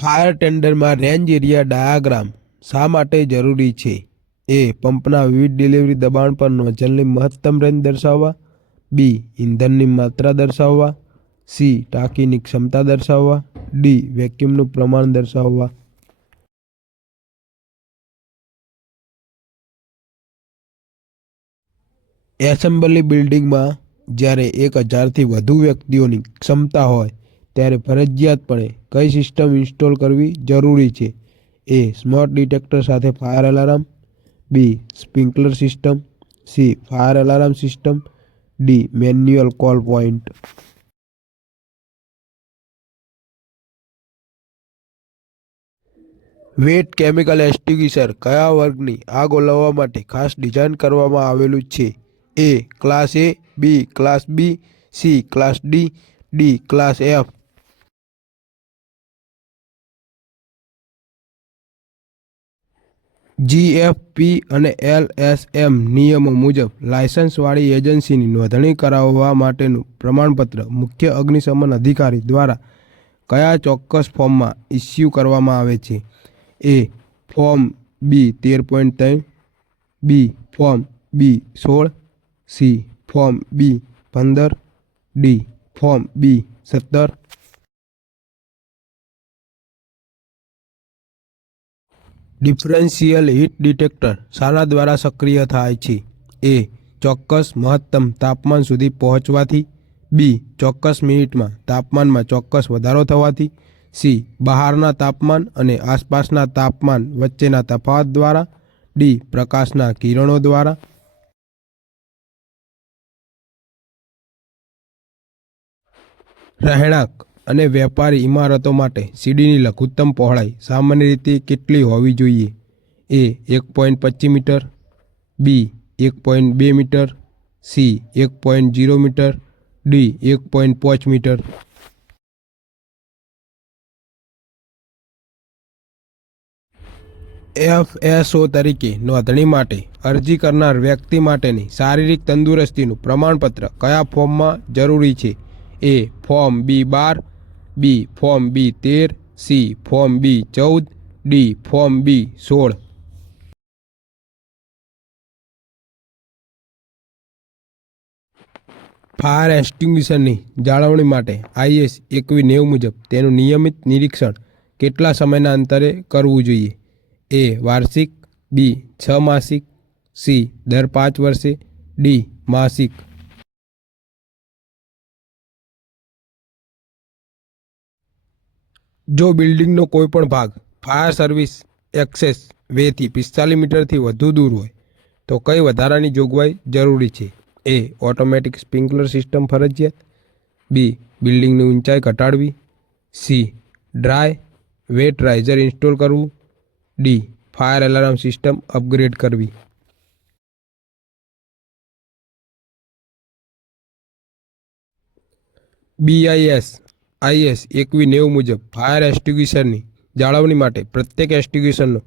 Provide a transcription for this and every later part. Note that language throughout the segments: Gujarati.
ફાયર ટેન્ડરમાં રેન્જ એરિયા ડાયાગ્રામ શા માટે જરૂરી છે? એ, પંપના વિવિધ ડિલિવરી દબાણ પર નોઝલની મહત્તમ રેન્જ દર્શાવવા. બી, ઇંધણની માત્રા દર્શાવવા. સી, ટાંકીની ક્ષમતા દર્શાવવા. ડી, વેક્યુમનું પ્રમાણ દર્શાવવા. એસેમ્બલી બિલ્ડિંગમાં જ્યારે એક હજારથી વધુ વ્યક્તિઓની ક્ષમતા હોય ત્યારે ફરજિયાતપણે કઈ સિસ્ટમ ઇન્સ્ટોલ કરવી જરૂરી છે? એ સ્માર્ટ ડિટેક્ટર સાથે fire alarm B sprinkler system C fire alarm system D manual call point wet chemical extinguisher કયા વર્ગની આગ ઓલવવા માટે ખાસ ડિઝાઇન કરવામાં આવેલું છે? A class A B class B C class D D class F GFP અને એલએસએમ નિયમો મુજબ લાયસન્સવાળી એજન્સીની નોંધણી કરાવવા માટેનું પ્રમાણપત્ર મુખ્ય અગ્નિશમન અધિકારી દ્વારા કયા ચોક્કસ ફોર્મમાં ઇસ્યુ કરવામાં આવે છે? એ ફોર્મ બી તેર પોઈન્ટ ત્રણ બી ફોર્મ બી સોળ સી ફોર્મ બી પંદર ડી ફોર્મ બી સત્તર ડિફરન્શિયલ હીટ ડિટેક્ટર શાના દ્વારા સક્રિય થાય છે. એ ચોક્કસ મહત્તમ તાપમાન સુધી પહોંચવાથી, બી ચોક્કસ મિનિટમાં તાપમાનમાં ચોક્કસ વધારો થવાથી, સી બહારના તાપમાન અને આસપાસના તાપમાન વચ્ચેના તફાવત દ્વારા, ડી પ્રકાશના કિરણો દ્વારા. રહેણાંક અને વેપારી ઇમારતો માટે સીડીની લઘુત્તમ પહોળાઈ સામાન્ય રીતે કેટલી હોવી જોઈએ? એ એક પોઈન્ટ પચીસ મીટર, બી એક પોઈન્ટ બે મીટર, સી એક પોઈન્ટ જીરો મીટર, ડી એક પોઈન્ટ પાંચ મીટર. એફએસઓ તરીકે નોંધણી માટે અરજી કરનાર વ્યક્તિ માટેની શારીરિક તંદુરસ્તીનું પ્રમાણપત્ર કયા ફોર્મમાં જરૂરી છે? એ ફોર્મ બી બાર બી ફોર્મ બી તેર સી ફોર્મ બી ચૌદ ડી ફોર્મ બી સોળ. ફાયર એક્સટિંગ્વિશરની જાળવણી માટે આઈએસ એકવી નેવું મુજબ તેનું નિયમિત નિરીક્ષણ કેટલા સમયના અંતરે કરવું જોઈએ? એ વાર્ષિક બી છ માસિક સી દર પાંચ વર્ષે ડી માસિક. જો બિલ્ડિંગનો કોઈ પણ ભાગ ફાયર સર્વિસ એક્સેસ વેથી પિસ્તાલીસ મીટરથી વધુ દૂર હોય, તો કઈ વધારાની જોગવાઈ જરૂરી છે? એ ઓટોમેટિક સ્પ્રિંકલર સિસ્ટમ ફરજિયાત. બી બિલ્ડિંગની ઊંચાઈ ઘટાડવી. C dry wet riser install કરવું. D fire alarm system upgrade કરવી. બીઆઈએસ આઈએસ એકવી નેવું મુજબ ફાયર એસ્ટિગ્યુશનની જાળવણી માટે પ્રત્યેક એસ્ટિગ્યુશનનો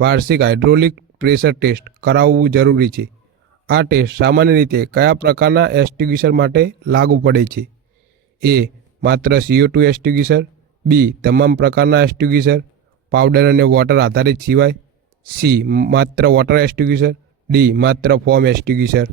વાર્ષિક હાઇડ્રોલિક પ્રેશર ટેસ્ટ કરાવવું જરૂરી છે. આ ટેસ્ટ સામાન્ય રીતે કયા પ્રકારના એસ્ટિગ્યુશન માટે લાગુ પડે છે? એ માત્ર સીઓ ટુ એક્સટિંગ્વિશર, બી તમામ પ્રકારના એક્સટિંગ્વિશર, પાવડર અને વોટર આધારિત સિવાય, સી માત્ર વોટર એક્સટિંગ્વિશર, ડી માત્ર ફોર્મ એક્સટિંગ્વિશર.